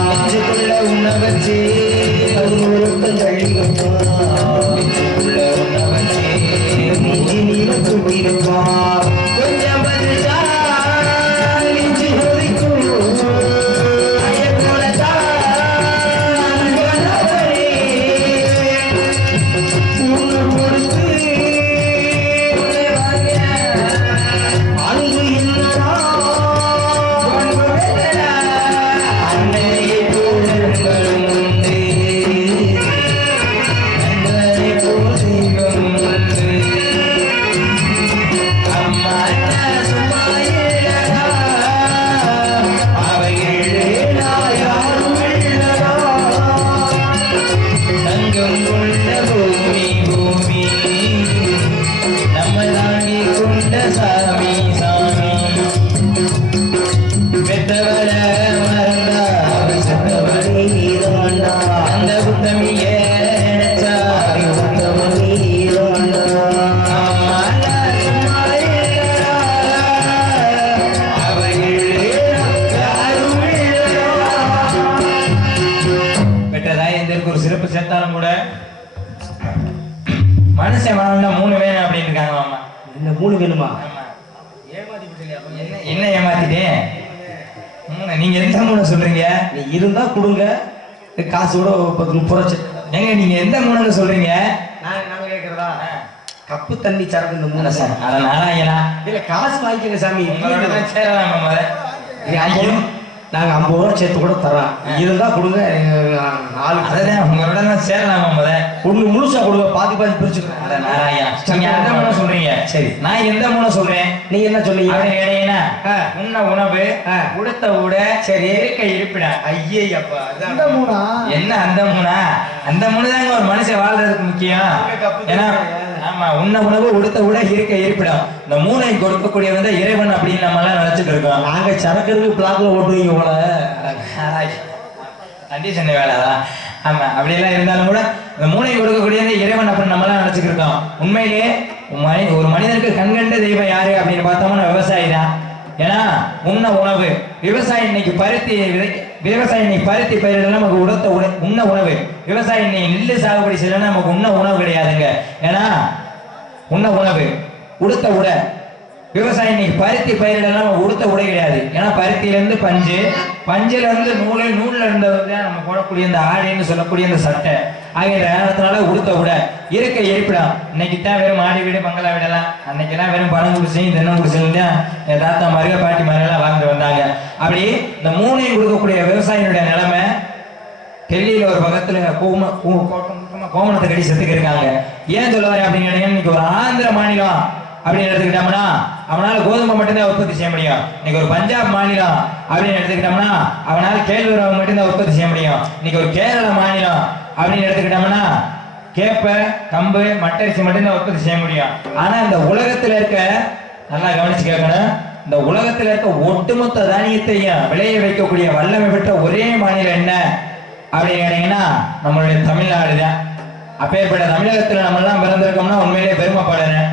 நெஞ்சுக்குள்ள உண்ண வச்சு அது ஒருத்தம் தள்ளி வைப்பா, நெஞ்சுக்குள்ள உண்ண வச்சு நெஞ்சு நீர கூட்டிருப்பா, கொஞ்சம் பதிச்சா நெஞ்சு கொதிக்கும் சேர்த்தாலும் கூட மனுஷன் வாழ்ந்தா 3 வேணும் அப்படின்னு இருக்காங்க மாமா. இந்த 3 வேணுமா? என்ன ஏமாத்திட்டேன்? நீங்க எந்த 3 சொல்றீங்க? நீ இருந்தா கொடுங்க, காசு கூட 30 ரூபா. எங்க நீங்க எந்த 3 சொல்றீங்க? நாங்க கேக்குறதா கப்பு தண்ணி சரக்கு இந்த 3 சார். அத நாராயணா இல்ல காசு வாங்கிக்கங்க சாமி. சேரலாம் மாமா. நாங்க 50 ரூபா சேர்த்து கூட தரோம். இருந்தா கொடுங்க. அதுதான் உங்களோட தான் சேரலாமா முத? ஒண்ணு முழுசா கொடுங்க, பாதி பாதி பிரிச்சுக்கிறேன். அட நாராயணா, நீங்க எந்த 3 சொல்றீங்க? சரி, நான் எந்த 3 சொல்றேன்? நீங்க என்ன சொன்னீங்க? அப்படின்னு கேட்டீங்கன்னா உண்ண உணவு, உடுத்த உட, சரி இருக்க இருப்பிடம். ஐயப்பா, அந்த 3 என்ன அந்த 3? அந்த 3 தாங்க ஒரு மனுஷன் வாழ்றதுக்கு முக்கியம். ஏன்னா ஆமா, உண்ண உணவு, உடுத்த உட, இருக்க இருப்பிடம், இந்த 3ஐ கொடுக்கக்கூடியவன் தான் இறைவன் அப்படின்னு நம்ம எல்லாம் நினைச்சிட்டு இருக்கோம். நாங்க சரக்கு பிளாக்ல ஓட்டுவீங்க போல. கண்டிஷன் வேலை தான். ஆமா, அப்படியெல்லாம் இருந்தாலும் கூட இந்த 3ஐ கொடுக்கக்கூடியது இறைவன் அப்படின்னு நம்ம எல்லாம் நினைச்சுட்டு இருக்கோம். உண்மையிலேயே ஒரு மனிதனுக்கு கண்கண்ட தெய்வம் யாரு அப்படின்னு பார்த்தோம்னா விவசாயி தான். ஏன்னா உண்ண உணவு, விவசாயி இன்னைக்கு பருத்தி பயிரிடலாம், நமக்கு உண்ண உணவு. விவசாயி இன்னைக்கு நெல்லு சாகுபடி செய்யலாம், நமக்கு உண்ண உணவு கிடையாதுங்க. ஏன்னா உண்ண உணவு, உடுத்த உட. விவசாயி இன்னைக்கு பருத்தி பயிரிடலாம், நமக்கு உடுத்த உடை கிடையாது. ஏன்னா பருத்தியில இருந்து பஞ்சு, பஞ்சுல இருந்து நூல்ல இருந்தது நம்ம போடக்கூடிய இந்த ஆடைன்னு சொல்லக்கூடிய இந்த சட்டை ஆகிய நேரத்தினால உடுத்த உட. இருக்க இருப்பிடம், இன்னைக்கு தான் வெறும் மாடி வீடு பங்களா வீடெல்லாம், அன்னைக்கெல்லாம் வெறும் பணம் குடிசையும் தென்னம் குடிசையும் தான் என் தாத்தா மருக பாட்டி மாதிரிலாம் வாழ்ந்து வந்தாங்க. அப்படி இந்த 3ஐயும் கொடுக்கக்கூடிய விவசாயினுடைய நிலைமை டெல்லியில ஒரு பக்கத்துல கோமணத்தை கடி செத்துக்கு இருக்காங்க. ஏன் சொல்ல வரேன் அப்படின்னு கேட்டீங்கன்னா, இன்னைக்கு ஒரு ஆந்திர மாநிலம் அப்படின்னு எடுத்துக்கிட்டோம்னா அவனால கோதுமை மட்டும்தான் உற்பத்தி செய்ய முடியும். இன்னைக்கு ஒரு பஞ்சாப் மாநிலம் அப்படின்னு எடுத்துக்கிட்டோம்னா அவனால கேழ்வரகு மட்டும்தான் உற்பத்தி செய்ய முடியும். இன்னைக்கு ஒரு கேரள மாநிலம் அப்படின்னு எடுத்துக்கிட்டோம்னா கேப்ப, கம்பு, மட்டரிசி மட்டும்தான் உற்பத்தி செய்ய முடியும். ஆனா இந்த உலகத்துல இருக்க, நல்லா கவனிச்சு கேட்கணும், இந்த உலகத்துல இருக்க ஒட்டுமொத்த தானியத்தையும் விளைய வைக்கக்கூடிய வல்லமை பெற்ற ஒரே மாநிலம் என்ன அப்படின்னு கேட்டீங்கன்னா நம்மளுடைய தமிழ்நாடு தான். அப்பேற்பட்ட தமிழகத்துல நம்ம எல்லாம் பிறந்திருக்கோம்னா உண்மையிலேயே பெருமைப்படணும்.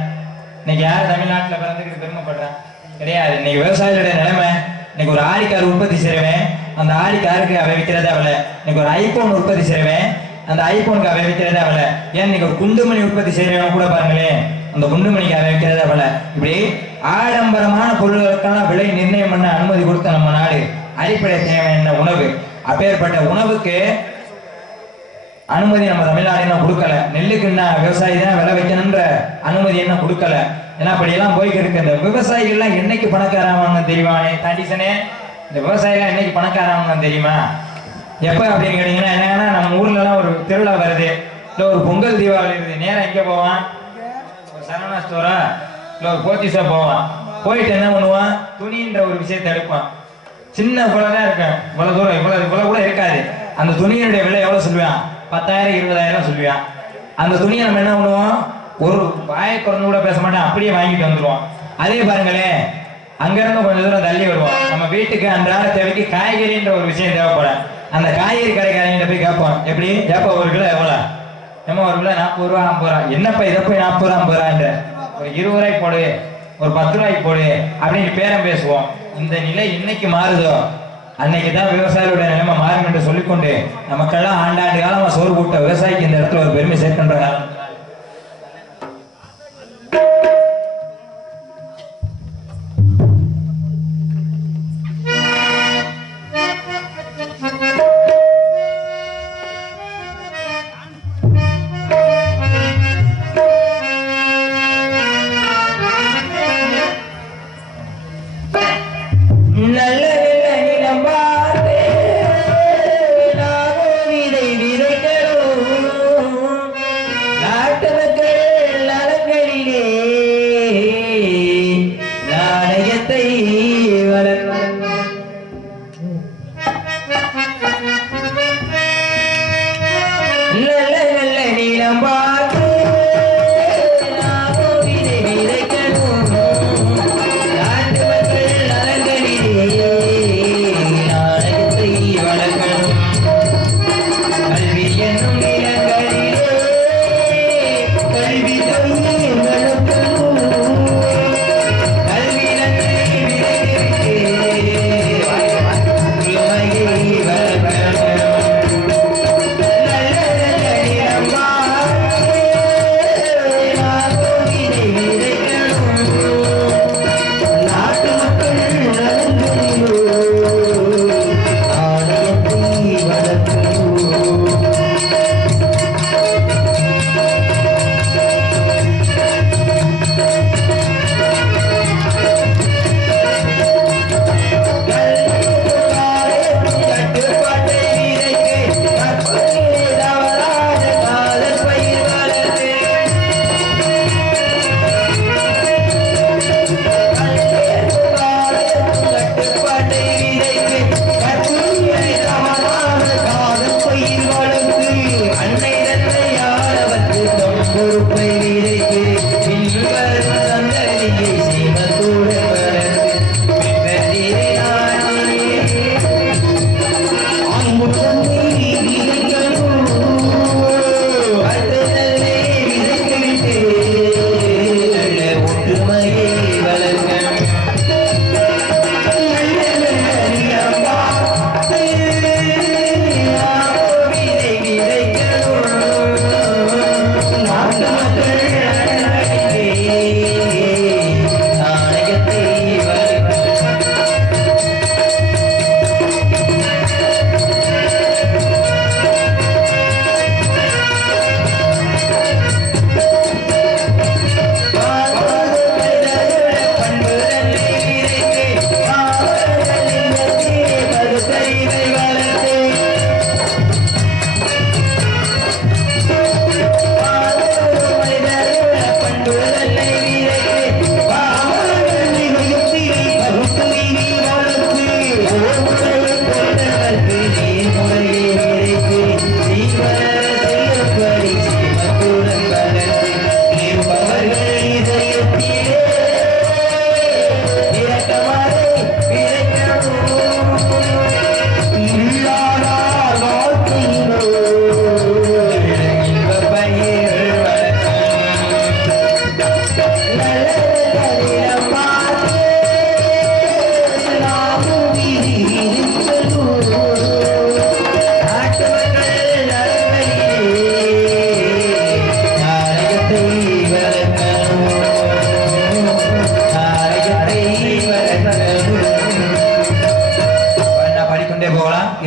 இன்னைக்கு யார் தமிழ்நாட்டுல பிறந்துக்கிட்டு பெருமைப்படுறேன் கிடையாது. இன்னைக்கு விவசாயிகளுடைய நிலைமை, இன்னைக்கு ஒரு ஆடிக்கார் உற்பத்தி செய்வேன், அந்த ஆடிக்காருக்கு அவை விற்கிறதா விலை. இன்னைக்கு ஒரு ஐபோன் உற்பத்தி செய்வேன், அந்த ஐபோனுக்கு அவை விற்கிறதா விலை. ஏன் இன்னைக்கு ஒரு குண்டுமணி உற்பத்தி செய்யறவங்க கூட பாருங்களேன், அந்த குண்டுமணிக்கு அவை விற்கிறதா விலை. இப்படி ஆடம்பரமான பொருட்களுக்கான விலை நிர்ணயம் பண்ண அனுமதி கொடுத்த நம்ம நாடு. அடிப்படை தேவை என்ன? உணவு. அப்பேற்பட்ட உணவுக்கு அனுமதி நம்ம தமிழ்நாடு என்ன கொடுக்கல. நெல்லுக்கு என்ன விவசாயி தான் விலை வைக்கணும்ன்ற அனுமதி என்ன கொடுக்கல. ஏன்னா அப்படியெல்லாம் போய்கிட்டு இருக்கு. இந்த விவசாயிகள்லாம் என்னைக்கு பணக்காரவங்க தெரியுமானே தாண்டிசனே? இந்த விவசாயிகள் என்னைக்கு பணக்காரவங்க தெரியுமா? எப்ப அப்படின்னு கேட்டீங்கன்னா, என்னங்கன்னா நம்ம ஊர்ல எல்லாம் ஒரு திருவிழா வருது, இல்ல ஒரு பொங்கல் தீபாவளி வருது, நேரம் எங்க போவான்? ஒரு சரவணா ஸ்டோரா இல்ல ஒரு போத்தீஸா போவான். போயிட்டு என்ன பண்ணுவான்? துணின்ற ஒரு விஷயத்தை எடுப்பான். சின்ன இவ்வளவுதான் இருக்கும், இவ்வளவு தூரம், இவ்வளவு கூட இருக்காது. அந்த துணியினுடைய விலை எவ்வளவு சொல்லுவான்? 10,000 20,000 சொல்லுவான். அந்த துணியை நம்ம என்ன பண்ணுவோம்? ஒரு வாயை குறைஞ்சு கூட பேச மாட்டோம், அப்படியே வாங்கிட்டு வந்துடுவோம். அதே பாருங்களேன், அங்கிருந்து கொஞ்சம் தூரம் தள்ளி வருவோம். நம்ம வீட்டுக்கு அன்றாட தேவைக்கு காய்கறின்ற ஒரு விஷயம் தேவைப்படும். அந்த காய்கறி கடைக்காரங்கிட்ட போய் கேட்போம், எப்படி ஏப்பா 1 கிலோ எவ்வளோ? ஏமா 1 கிலோ 40 ரூபா 50 ரூபா. என்னப்பா இதை போய் 40 ரூபா 50 ரூபான்ற, ஒரு 20 ரூபாய்க்கு போடு, ஒரு 10 ரூபாய்க்கு போடு அப்படின்னு பேரம் பேசுவோம். இந்த நிலை இன்னைக்கு மாறுதோ அன்னைக்கு தான் விவசாயியோட நிலைமை மாறும் என்று சொல்லிக்கொண்டு நமக்கெல்லாம் ஆண்டாண்டு காலமா சோறு போட்ட விவசாயிக்கு இந்த இடத்துல ஒரு பெருமை சேர்க்கின்ற காலம். நேரம் பார்த்து நாமும் விதை விதைக்கணும். நாட்டு மக்கள் நலன்களிலே நாணயத்தை வளர்க்கணும். கல்வி என்னும் நிலங்களிலே கல்வி தொழில் வளர்க்கணும். கல்வி நன்றி விதைத்து உண்மையை வளர்க்கணும். நல்ல நல்ல நிறம் பார்த்து நாமும் விதை விதைக்கணும். நாட்டு மக்கள் நலன்களிலே நாணயத்தை வளர்க்கணும். கட்டுப்பாட்டை விதைத்து கற்பனையிலே தவறாத காதல் பயிர் வளர்த்து கட்டுப்பாட்டை விதைத்து கற்பனையிலே தவறாத காதல் பயிர் வளர்த்து அன்னை தன்னை ஆளவத்து தம் பொறுப்பை விதைத்து பின்வரும் சந்ததியை சீமத்தோடு வளர்த்து பெற்றதிலே நானே அன்புடனே விதைக்கணும். அடுத்ததல்லே விதைத்துவிட்டு நல்ல ஒற்றுமையை வளர்க்கணும். நல்ல நல்ல நிறம் பார்த்து நாமும் விதை விதைக்கணும். நாட்டு மக்கள் நலன்களிலே நாணயத்தை வளர்க்கணும்.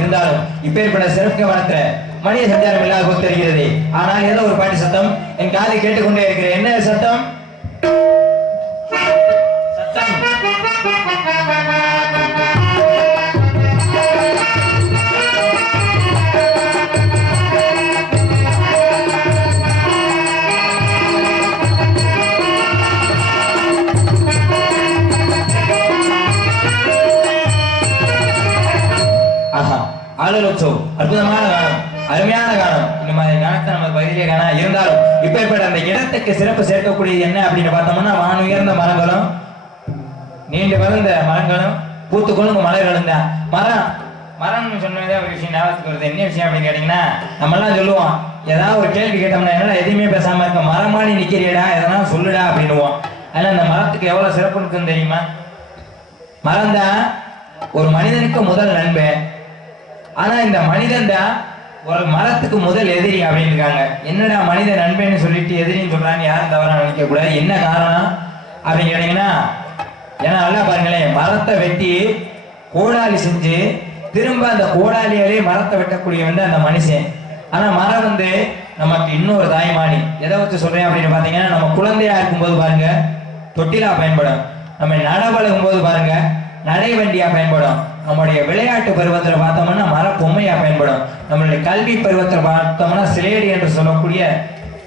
இருந்தாலும் இப்பேற்பட்ட சிறப்பு கவனத்துல மனித சஞ்சாரம் இல்லாத தெரிகிறது. ஆனால் ஏதோ ஒரு பாட்டு சத்தம் என் காதை கேட்டுக்கொண்டே இருக்கிறேன். என்ன சத்தம்? சத்தம் ஆஹா, ஆளுநர் அற்புதமான காலம், அருமையான காலம். இந்த மாதிரி காலத்தை நம்ம பகுதியிலே காண இருந்தாலும் இப்பேற்பட்ட அந்த இடத்துக்கு சிறப்பு சேர்க்கக்கூடியது என்ன அப்படின்னு பார்த்தோம்னா வான் உயர்ந்த மரங்களும் நீண்டு வளர்ந்த மரங்களும் பூத்து கொழுங்க மலர்களும் தான். மரம்னு சொன்னதே ஒரு விஷயம் ஞாபகத்துக்கு வருது. என்ன விஷயம் அப்படின்னு கேட்டீங்கன்னா, நம்ம எல்லாம் சொல்லுவோம், ஏதாவது ஒரு கேள்வி கேட்டோம்னா என்னடா எதுவுமே பேசாம இருக்க, மரமாடி நிக்கிறியடா, எதனா சொல்லுடா அப்படின்னுவோம். ஆனா அந்த மரத்துக்கு எவ்வளவு சிறப்பு இருக்குன்னு தெரியுமா? மரம் தான் ஒரு மனிதனுக்கு முதல் நண்பன். ஆனா இந்த மனிதன் தான் ஒரு மரத்துக்கு முதல் எதிரி அப்படின்னு இருக்காங்க. என்னடா மனித நண்பன்னு சொல்லிட்டு எதிரின்னு சொல்றாங்க, யாரும் தவறா நினைக்க கூடாது. என்ன காரணம் அப்படின்னு கேட்டீங்கன்னா, ஏன்னா நல்லா பாருங்களேன், மரத்தை வெட்டி கோடாலி செஞ்சு திரும்ப அந்த கோடாலியாலே மரத்தை வெட்டக்கூடியவன் தான் அந்த மனுஷன். ஆனா மரம் வந்து நமக்கு இன்னொரு தாய்மானி. எதை வச்சு சொல்றேன் அப்படின்னு பாத்தீங்கன்னா, நம்ம குழந்தையா இருக்கும்போது பாருங்க தொட்டிலா பயன்படும், நம்ம நடவழகும் போது பாருங்க நடை வண்டியா பயன்படும், நம்முடைய விளையாட்டு பருவத்துல பார்த்தோம்னா மர பொம்மையா பயன்படும், நம்மளுடைய கல்வி பருவத்துல பார்த்தோம்னா சிலேடி என்று சொல்லக்கூடிய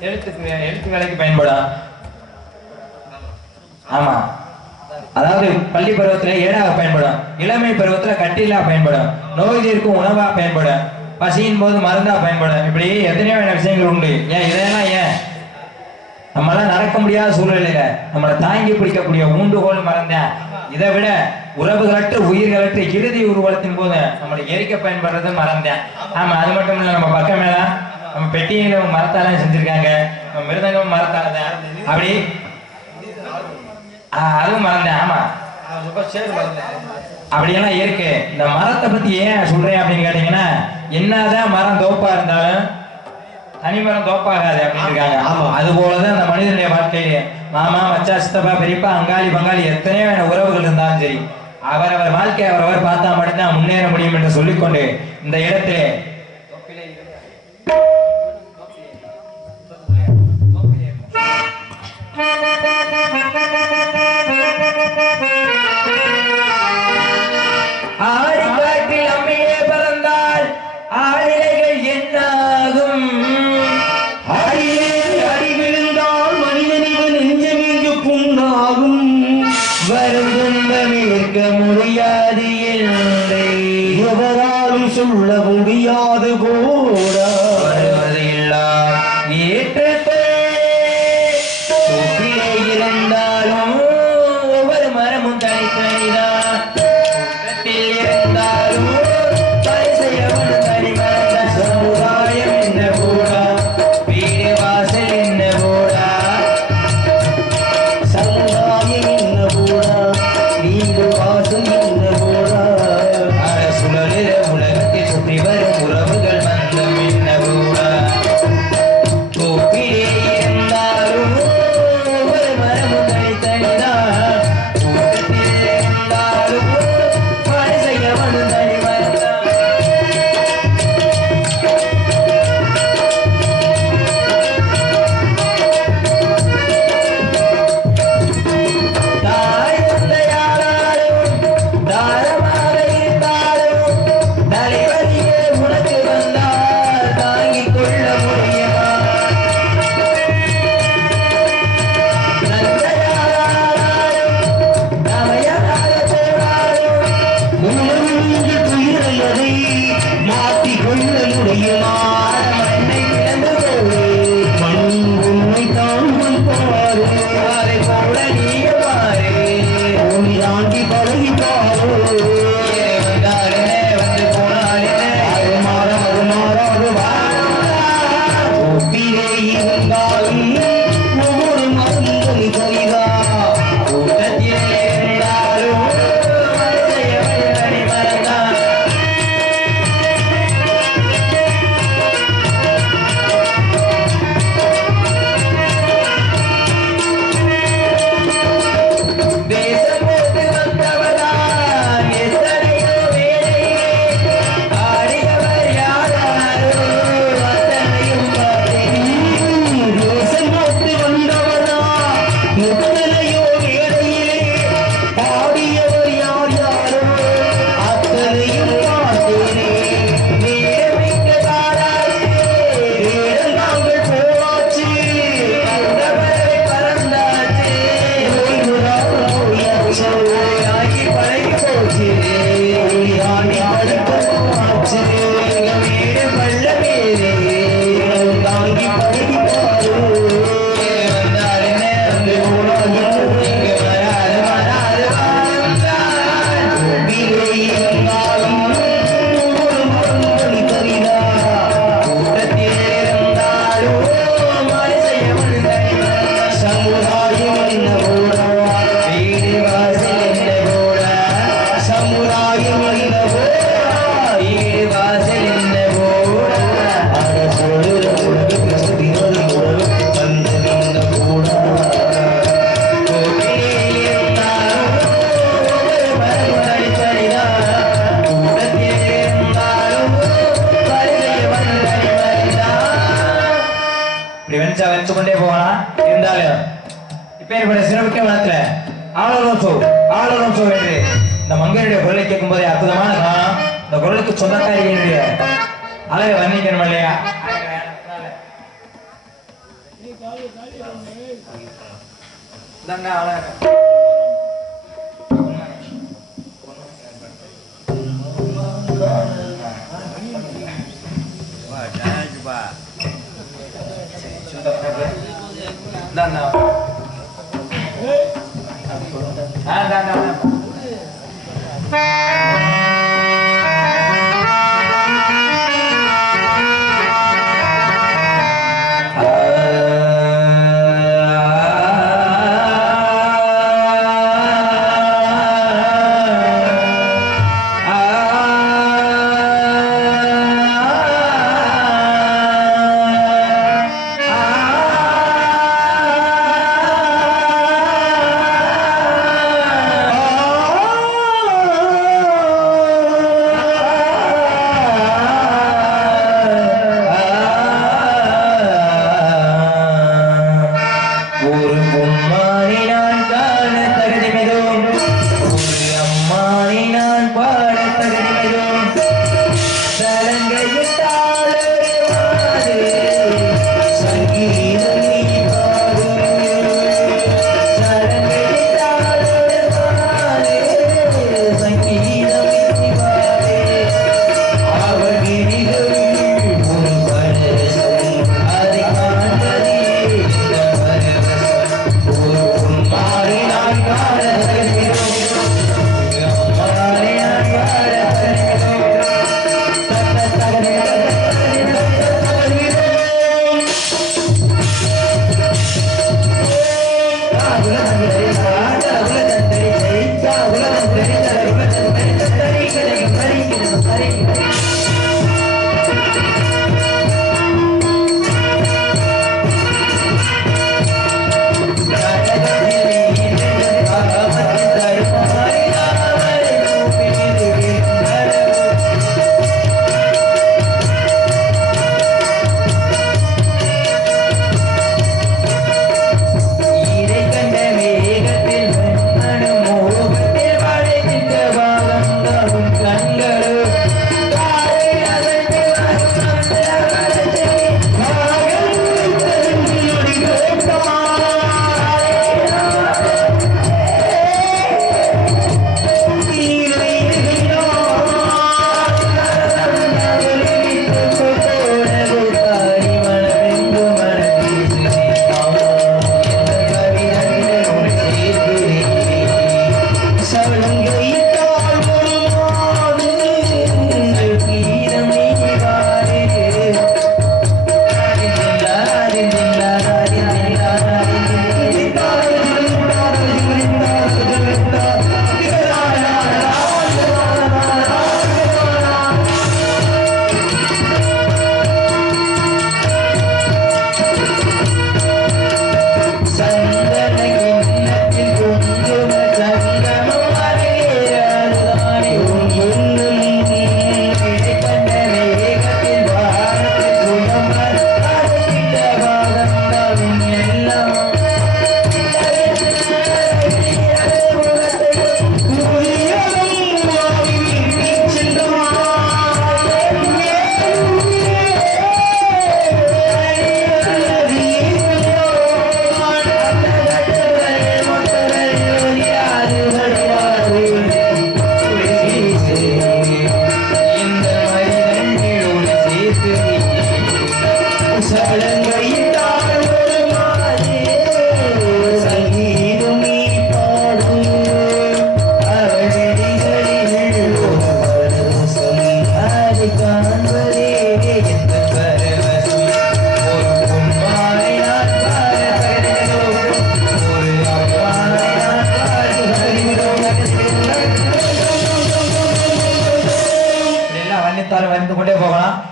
எழுத்துக்களுக்கு பயன்படும். ஆமா, அதாவது பள்ளி பருவத்துல ஏடாக பயன்படும், இளமை பருவத்துல கட்டிலா பயன்படும், நோய் தீர்க்கும் உணவா பயன்படும், பசியின் போது மருந்தா பயன்படும். இப்படி எத்தனையோ விஷயங்கள் உண்டு. ஏன் இதெல்லாம் நம்மளால நடக்க முடியாத சூழ்நிலையில நம்மளை தாங்கி பிடிக்கக்கூடிய ஊண்டுகோல் மறந்தேன். இதை விட உறவுகளற்ற உயிர்களற்ற இறுதி ஊர்வலத்தின் போது நம்மளை எரிக்க பயன்படுறது மறந்தேன். ஆமா, அது மட்டும் இல்ல, நம்ம பக்கம் மேல நம்ம பெட்டியில மரத்தால செஞ்சிருக்காங்க, நம்ம மிருதங்கம் மரத்தால தான் அப்படி அதுவும் மறந்தேன். ஆமா, அப்படியெல்லாம் இருக்கு. இந்த மரத்தை பத்தி ஏன் சொல்றேன் அப்படின்னு கேட்டீங்கன்னா, என்னதான் மரம் தோப்பா இருந்தாலும் தனிமரம் தோப்பாகாது அப்படின்னு இருக்காங்க. அது போலதான் அந்த மனிதனுடைய வாழ்க்கையிலே மாமா, மச்சா, சித்தப்பா, பெரியப்பா, அங்காளி, பங்காளி எத்தனையோ உறவுகள் இருந்தாலும் சரி, அவரவர் வாழ்க்கையை அவரவர் பார்த்தா மட்டும்தான் முன்னேற முடியும் என்று சொல்லிக்கொண்டு இந்த இடத்திலே ஆடிக்காட்டில் அம்மையே பறந்தால் ஆளிலைகள் என்னாகும்? ஆடியே அடி விழுந்தால் மனிதனின் நெஞ்சமிங்கு புண்ணாகும். வரும் துன்பம் இருக்க முடியாது என்று எவராலும் சொல்ல முடியாது கூட. வருவது எல்லாம் ஏற்றத்தை தூக்கிலே இருந்தாலும் ஒவ்வொரு மரமும் தனித்தனிதான். கூட்டத்தில் இருந்தாலும் பரிசையவன் தனிமரந்த சமுதாயம் என்ன கூடா, வீடு வாசல் என்ன கூடா, சமுதாயம் என்ன கூட, வீடு வாசல் என்ன கூட. சுழலிற உலகத்தை சுற்றி வரும் உறவுகள் மந்தம் என்ன கூடா. தோப்பிலே இருந்தாலும் ஒவ்வொரு மரமும் தனித்தனிதான். கூட்டத்தில் இருந்தாலும் பரிசையவன் தனிமரந்தான். தாய் தந்தையானாலும் தாரமாக இருந்தாலும் தலைவலியே உனக்கு வந்தால் தாங்கிக் கொள்ள முடியுமா? நந்தையானாலும் நமையனாக போனாலும் உணர்ந்து துயரையதை மாற்றிக் கொள்ள முடியுமா? மண்ணை கிடந்து போடு, மண் உண்மை தாங்கள் பாரு. அதை போல நீங்க பாரு. பூமி தாண்டி பழகி பாரு. வந்தாலே வந்து போனாலே அது மாறாது ஒப்பிலே இருந்தாலும் ஒவ்வொரு மருந்தும் சரிதா. கூட்டத்தில் இருந்தாலும் மனிதயவன் தனிமரந்தான். தேசம் போட்டு வந்தவர்தான் எத்தனையோ வேளையிலே ஆடியவர் யாராரோ அத்தனையும் பார்த்தேன். தேசம் போட்டு வந்தவனா எத்தனையோ வேளையிலே பாடியவர் யார் யாரோ அத்தனையும் பார்த்தேனே. நேரமிக்க தாராச்சு, வேடம் நாங்கள் போராச்சு. கண்டவரை பறந்தாச்சு, ஆகி பழகி போச்சு. எங்க வீடு பள்ள மேலே தாங்கி பழகி பாரு. வந்தாரு நேர்ந்து போனாங்க, இங்க வராது வராது வந்தார். ஒப்பிலே இருந்தாலும் ஒவ்வொரு மருந்தும் சரிதா. கூட்டத்தில் இருந்தாலும் மனுஷயவன் தனிமரந்தான். சமுதாயம் என்ன கூட, வீடு வாசல் என்ன கூட, சமுதாயம் என்ன கூட. வீடு வாசல் என்ன கூட. அட சொல்லுற உலகம் சுத்திவது உலகம் வந்தது என்ன கூட. கூட்டத்தில் இருந்தாலும் ஒவ்வொரு மரமும் தனித்தனிதான். கூட்டத்தில் இருந்தாலும் பரிசையவன் தனிமரந்தான். இப்படி வெனிச்சா வச்சு கொண்டே போகலாம். இருந்தாலும் இப்பேற்பட்ட சிறப்புக்க வனத்துல ஆளுநர் சோ என்று இந்த மங்கையுடைய குரலை கேட்கும் போதே அற்புதமான காலம். இந்த குரலுக்கு சொந்தக்காரியினுடைய அழகை வர்ணிக்கணும் இல்லையா? இதாங்க அழகு.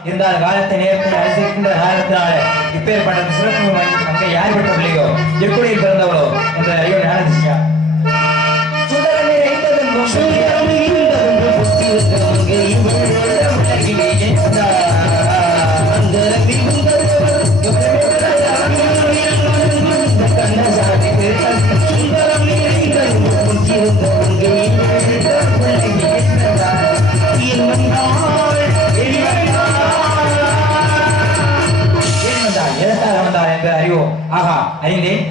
இருந்தால் காலத்தை நேரத்தை அனுசரிக்கின்ற காலத்தினால இப்பேற்பட்ட சிறப்பு அங்கே யார் விட்டவில்லையோ எக்குடியில் பிறந்தவளோ என்ற அறிவு ஞானதிஷ்யா அறிவோ ஆகா அறிந்தேன்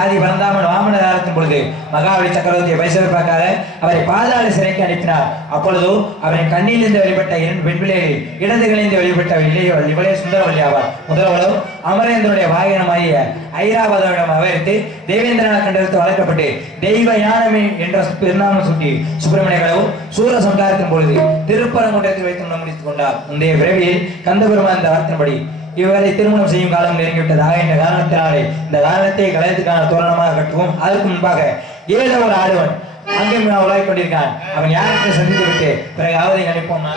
ஆதி பரந்தாமன் வாமன காலத்தின் பொழுது மகாபலி சக்கரவர்த்தியை வைசவிப்பாக்காக அவரை பாதாள சிறைக்கு அனுப்பினார். அப்பொழுது அவரின் கண்ணிலிருந்து வெளிப்பட்ட 2 பெண் பிள்ளைகளில் இடதுகளிலிருந்து வெளிப்பட்ட இவளே சுந்தரவல்லி ஆவார். முதல்வளோ அமரேந்திரனுடைய வாகனமாகிய ஐராவதமிடம் அவரித்து தேவேந்திரனாக கண்டெடுத்து வளர்க்கப்பட்டு தெய்வ யானமே என்ற பெருநாமம் சுட்டி சுப்பிரமணிய கடவு சூர சம்ஹாரத்தின் பொழுது திருப்பரங்குன்றத்தில் வைத்து முடித்துக் கொண்டார். முந்தைய பிறவியில் கந்தபெருமான் இந்த வார்த்தையின்படி இவரை திருமணம் செய்யும் காலம் நெருங்கிவிட்டதாக என்ற காரணத்தினாலே இந்த காரணத்தை கலயத்துக்கான தோரணமாக கட்டுவோம். அதற்கு முன்பாக ஏதோ ஒரு ஆடுவன் அங்கே உலாவிக் கொண்டிருக்கான். அவன் யாருக்கு சந்தித்து விட்டு பிறகு அவரை அனுப்போம்.